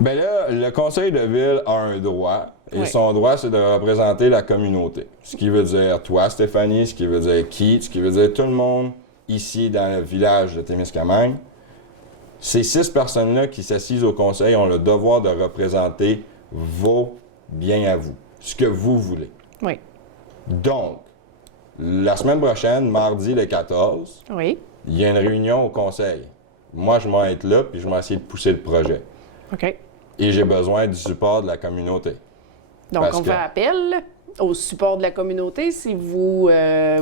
Bien là, le conseil de ville a un droit, et Oui. son droit, c'est de représenter la communauté. Ce qui veut dire toi, Stéphanie, ce qui veut dire Keith, ce qui veut dire tout le monde ici dans le village de Témiscamingue. Ces 6 personnes-là qui s'assisent au conseil ont le devoir de représenter vos biens à vous, ce que vous voulez. Oui. Donc, la semaine prochaine, mardi le 14, Oui. il y a une réunion au conseil. Moi, je vais être là, puis je vais essayer de pousser le projet. OK. Et j'ai besoin du support de la communauté. Donc, Parce on que- fait appel au support de la communauté si vous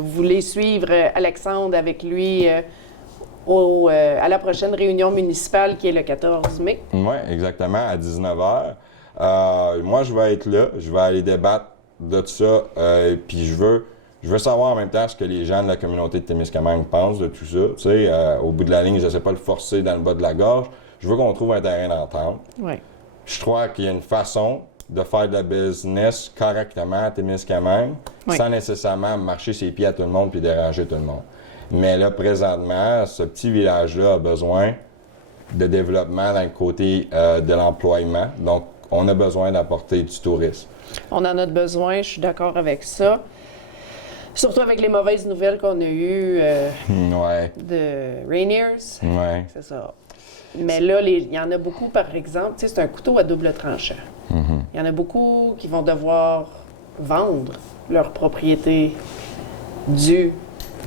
voulez suivre Alexandre avec lui à la prochaine réunion municipale qui est le 14 mai. Oui, exactement, à 19h. Moi, je vais être là, je vais aller débattre de ça, puis je veux savoir en même temps ce que les gens de la communauté de Témiscamingue pensent de tout ça. Tu sais, au bout de la ligne, je ne sais pas le forcer dans le bas de la gorge. Je veux qu'on trouve un terrain d'entente. Oui. Je crois qu'il y a une façon de faire de la business correctement à Témiscamingue, Oui. sans nécessairement marcher ses pieds à tout le monde puis déranger tout le monde. Mais là, présentement, ce petit village-là a besoin de développement dans le côté de l'employement. Donc, on a besoin d'apporter du tourisme. On en a besoin, je suis d'accord avec ça. Surtout avec les mauvaises nouvelles qu'on a eues Ouais, de Rainiers. ouais. C'est ça. Mais là, il y en a beaucoup, par exemple, tu sais, c'est un couteau à double tranchant. Il y en a beaucoup qui vont devoir vendre leur propriété due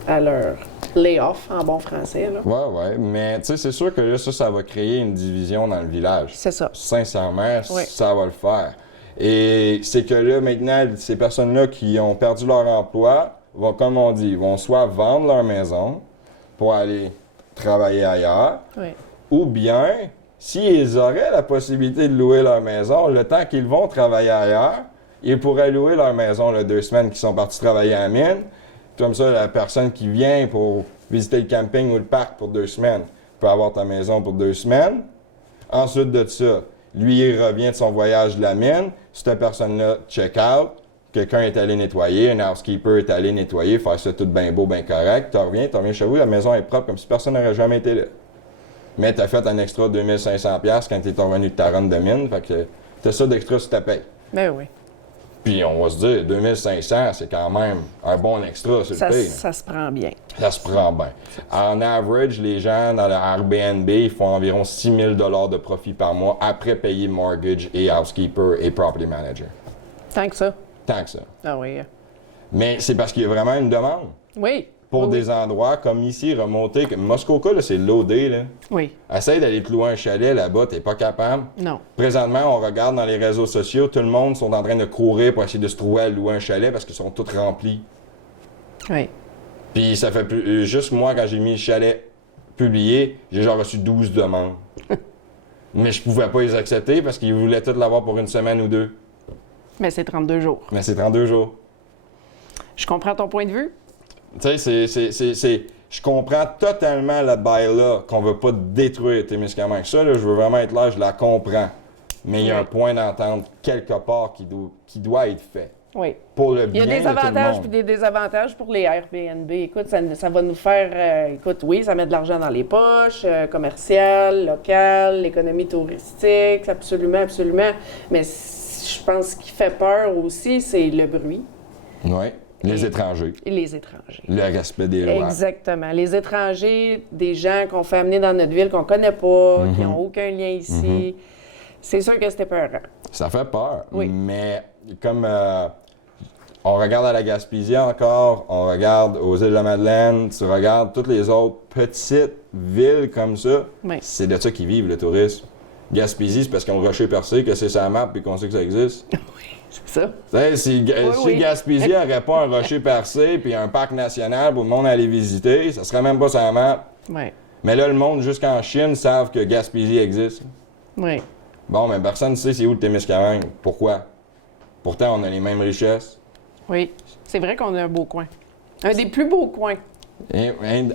à leur layoff, en bon français. Là. Ouais. Mais tu sais, c'est sûr que là, ça va créer une division dans le village. C'est ça. Sincèrement, Oui. ça va le faire. Et c'est que là, maintenant, ces personnes-là qui ont perdu leur emploi vont, comme on dit, vont soit vendre leur maison pour aller travailler ailleurs, Oui. ou bien, s'ils auraient la possibilité de louer leur maison, le temps qu'ils vont travailler ailleurs, ils pourraient louer leur maison les 2 semaines qu'ils sont partis travailler à la mine. Comme ça, la personne qui vient pour visiter le camping ou le parc pour 2 semaines peut avoir ta maison pour 2 semaines. Ensuite de ça, lui, il revient de son voyage de la mine. Cette personne-là check out. Quelqu'un est allé nettoyer, un housekeeper est allé nettoyer, faire ça tout bien beau, bien correct. Tu reviens chez vous, la maison est propre comme si personne n'aurait jamais été là. Mais tu as fait un extra 2500$ quand tu es revenu de ta run de mine. Fait que tu as ça d'extra sur ta paye. Ben oui. Puis on va se dire, 2500, c'est quand même un bon extra sur le paye. Ça se prend bien. Ça se prend bien. En average, les gens dans le Airbnb, ils font environ 6 000 $ de profit par mois après payer mortgage et housekeeper et property manager. Tant que ça. Tant que ça. Ah oui. Mais c'est parce qu'il y a vraiment une demande. Oui. Pour Oui, des endroits comme ici, remonter, comme Muskoka, là, c'est loadé, là. Oui. Essaye d'aller te louer un chalet là-bas, t'es pas capable. Non. Présentement, on regarde dans les réseaux sociaux, tout le monde sont en train de courir pour essayer de se trouver à louer un chalet parce qu'ils sont tous remplis. Oui. Puis ça fait plus, juste moi, quand j'ai mis le chalet publié, j'ai genre reçu 12 demandes. Mais je pouvais pas les accepter parce qu'ils voulaient tous l'avoir pour une semaine ou 2. Mais c'est 32 jours. Mais c'est 32 jours. Je comprends ton point de vue. Tu sais, je comprends totalement la bail-là qu'on veut pas détruire Témiscamingue. Ça, là, je veux vraiment être là, je la comprends. mais il y a un point d'entente quelque part qui doit être fait. Oui. Pour le Il y bien a des de tout le avantages monde. et des désavantages pour les Airbnb. Écoute, ça va nous faire... écoute, oui, ça met de l'argent dans les poches, commercial, local, l'économie touristique, absolument, absolument. Mais je pense ce qui fait peur aussi, c'est le bruit Oui, les Et- étrangers, et les étrangers. le respect des lois. Exactement. Les étrangers, des gens qu'on fait amener dans notre ville qu'on connaît pas, qui Mhm. n'ont aucun lien ici. C'est sûr que c'était peurant. Ça fait peur, Oui. mais comme on regarde à la Gaspésie encore, on regarde aux îles de la Madeleine, tu regardes toutes les autres petites villes comme ça, Oui. c'est de ça qu'ils vivent, le tourisme. Gaspésie, c'est parce qu'ils ont rocher percé, que c'est sa map et qu'on sait que ça existe. Oui, c'est ça. Tu sais, si oui. Gaspésie n'aurait pas un rocher percé puis un parc national pour le monde aller visiter, ça serait même pas sa map. Oui. Mais là, le monde, jusqu'en Chine, savent que Gaspésie existe. Oui. Bon, mais personne ne sait c'est où le Témiscamingue. Pourquoi? Pourtant, on a les mêmes richesses. Oui. C'est vrai qu'on a un beau coin. Un des plus beaux coins.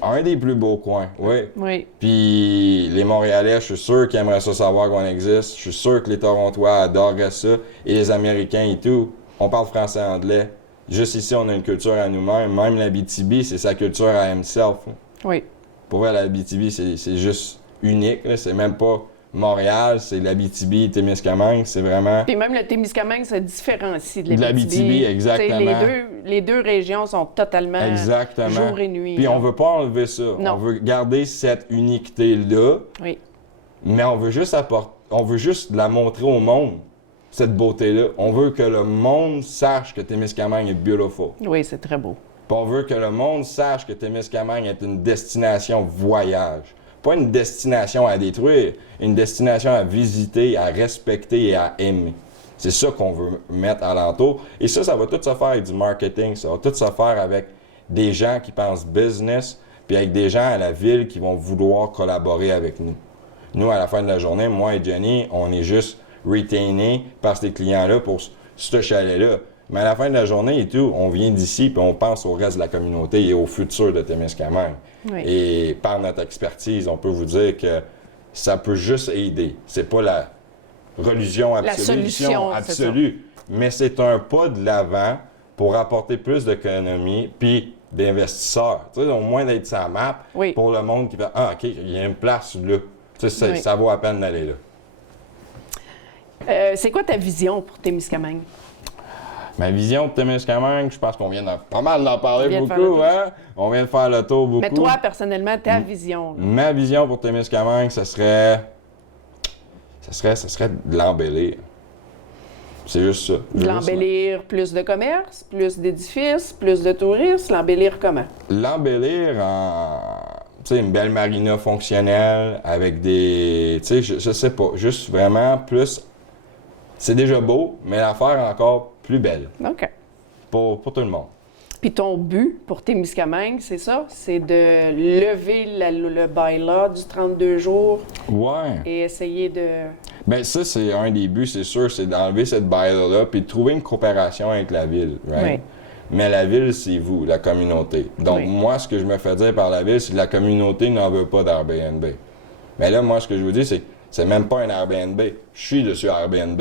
Un des plus beaux coins, oui. Oui. Puis les Montréalais, je suis sûr qu'ils aimeraient ça savoir qu'on existe. Je suis sûr que les Torontois adoreraient ça. Et les Américains et tout. On parle français-anglais. Juste ici, on a une culture à nous-mêmes. Même l'Abitibi, c'est sa culture à himself. Là. Oui. Pour vrai, l'Abitibi, c'est juste unique. Là. C'est même pas Montréal, c'est l'Abitibi, Témiscamingue. C'est vraiment... Puis même le Témiscamingue se différencie de De l'Abitibi. l'Abitibi, exactement. Tu sais, les deux régions sont totalement Exactement. jour et nuit. Puis là. on veut pas enlever ça. Non. On veut garder cette unité-là, Oui. mais on veut juste la montrer au monde, cette beauté-là. On veut que le monde sache que Témiscamingue est beautiful. Oui, c'est très beau. Puis on veut que le monde sache que Témiscamingue est une destination voyage. Pas une destination à détruire, une destination à visiter, à respecter et à aimer. C'est ça qu'on veut mettre alentour. Et ça va tout se faire avec du marketing. Ça va tout se faire avec des gens qui pensent business, puis avec des gens à la ville qui vont vouloir collaborer avec nous. Nous, à la fin de la journée, moi et Jenny, on est juste retainés par ces clients-là pour ce chalet-là. Mais à la fin de la journée et tout, on vient d'ici puis on pense au reste de la communauté et au futur de Témiscamingue. Oui. Et par notre expertise, on peut vous dire que ça peut juste aider. C'est pas la religion solution, absolue, mais c'est un pas de l'avant pour apporter plus d'économie puis d'investisseurs. Tu sais, au moins d'être sa map Oui. pour le monde qui fait « Ah, OK, il y a une place là. » Tu sais, Oui. ça vaut la peine d'aller là. C'est quoi ta vision pour Témiscamingue? Ma vision de Témiscamingue, je pense qu'on vient pas mal d'en On parler vient de faire beaucoup, le tour. hein? On vient de faire le tour beaucoup. Mais toi, personnellement, ta vision. là. Ma vision pour Témiscamingue, ça serait de l'embellir. C'est juste ça. De l'embellir, plus de commerce, plus d'édifices, plus de touristes. L'embellir comment? L'embellir en, tu sais, une belle marina fonctionnelle avec des, tu sais, je sais pas, juste vraiment plus. C'est déjà beau, mais la faire encore plus belle OK. pour tout le monde. Puis ton but pour Témiscamingue, c'est ça? C'est de lever le bail-là du 32 jours Ouais. et essayer de... Ben ça, c'est un des buts, c'est sûr, c'est d'enlever cette barrière-là puis de trouver une coopération avec la ville, right? Oui. Mais la ville, c'est vous, la communauté. Donc, Oui. moi, ce que je me fais dire par la ville, c'est que la communauté n'en veut pas d'Airbnb. Mais là, moi, ce que je vous dis, c'est même pas un Airbnb. Je suis dessus Airbnb.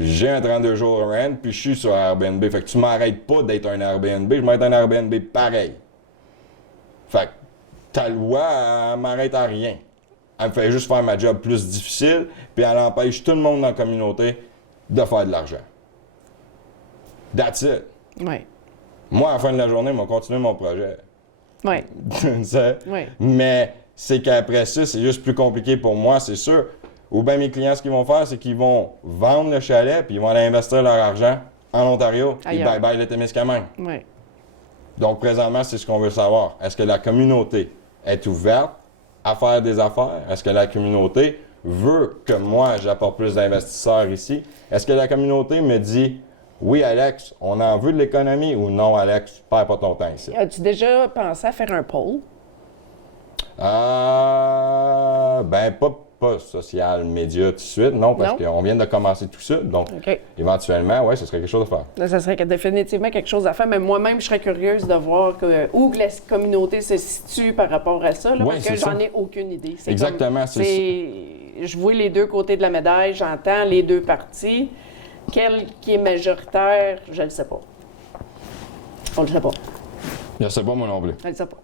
J'ai un 32 jours rent, puis je suis sur Airbnb. Fait que tu m'arrêtes pas d'être un Airbnb, je m'arrête un Airbnb pareil. Fait que ta loi, elle m'arrête à rien. Elle me fait juste faire ma job plus difficile, puis elle empêche tout le monde dans la communauté de faire de l'argent. That's it. Oui. Moi, à la fin de la journée, je vais continuer mon projet. Oui. Tu sais? Oui. Mais c'est qu'après ça, c'est juste plus compliqué pour moi, c'est sûr. Ou bien mes clients, ce qu'ils vont faire, c'est qu'ils vont vendre le chalet, puis ils vont aller investir leur argent en Ontario, et Ailleurs. bye-bye le Témiscamingue. Oui. Donc, présentement, c'est ce qu'on veut savoir. Est-ce que la communauté est ouverte à faire des affaires? Est-ce que la communauté veut que moi, j'apporte plus d'investisseurs ici? Est-ce que la communauté me dit, oui, Alex, on en veut de l'économie, ou non, Alex, perds pas ton temps ici? As-tu déjà pensé à faire un poll? Ben, pas social média tout de suite, non, parce Non? qu'on vient de commencer tout ça. Donc, OK. éventuellement, oui, ce serait quelque chose à faire. Là, ça serait définitivement quelque chose à faire, mais moi-même, je serais curieuse de voir où la communauté se situe par rapport à ça, là, Ouais, parce que c'est ça. j'en ai aucune idée. C'est Exactement, comme- c'est je vois les deux côtés de la médaille, j'entends les deux parties. Quel qui est majoritaire, je ne le sais pas. On le sait pas. Je sais pas, moi non plus. Je le sais pas.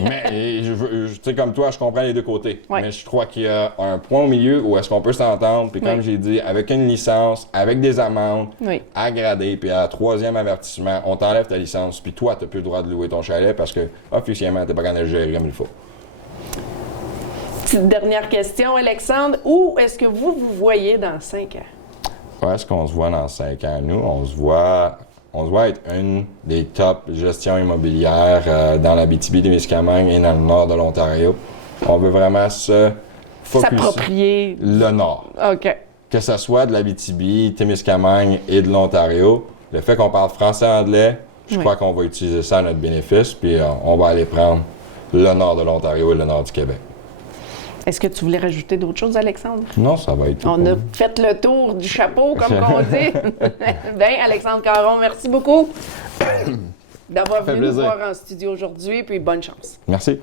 Mais, tu sais, comme toi, je comprends les deux côtés. Ouais. Mais je crois qu'il y a un point au milieu où est-ce qu'on peut s'entendre. Puis comme Oui. j'ai dit, avec une licence, avec des amendes, Oui. à grader, puis à 3e avertissement, on t'enlève ta licence, puis toi, tu n'as plus le droit de louer ton chalet parce que, officiellement, tu n'es pas capable de le gérer comme il faut. Petite dernière question, Alexandre. Où est-ce que vous voyez dans 5 ans? Où est-ce qu'on se voit dans 5 ans? Nous, on se voit être une des top gestions immobilières dans l'Abitibi-Témiscamingue et dans le nord de l'Ontario. On veut vraiment se focus S'approprier. le nord. OK. Que ce soit de l'Abitibi, Témiscamingue et de l'Ontario, le fait qu'on parle français-anglais, je Oui. crois qu'on va utiliser ça à notre bénéfice, puis on va aller prendre le nord de l'Ontario et le nord du Québec. Est-ce que tu voulais rajouter d'autres choses, Alexandre? Non, ça va être tout. On a fait le tour du chapeau, comme on dit. Bien, Alexandre Caron, merci beaucoup d'avoir fait venu nous plaisir. voir en studio aujourd'hui, puis bonne chance. Merci.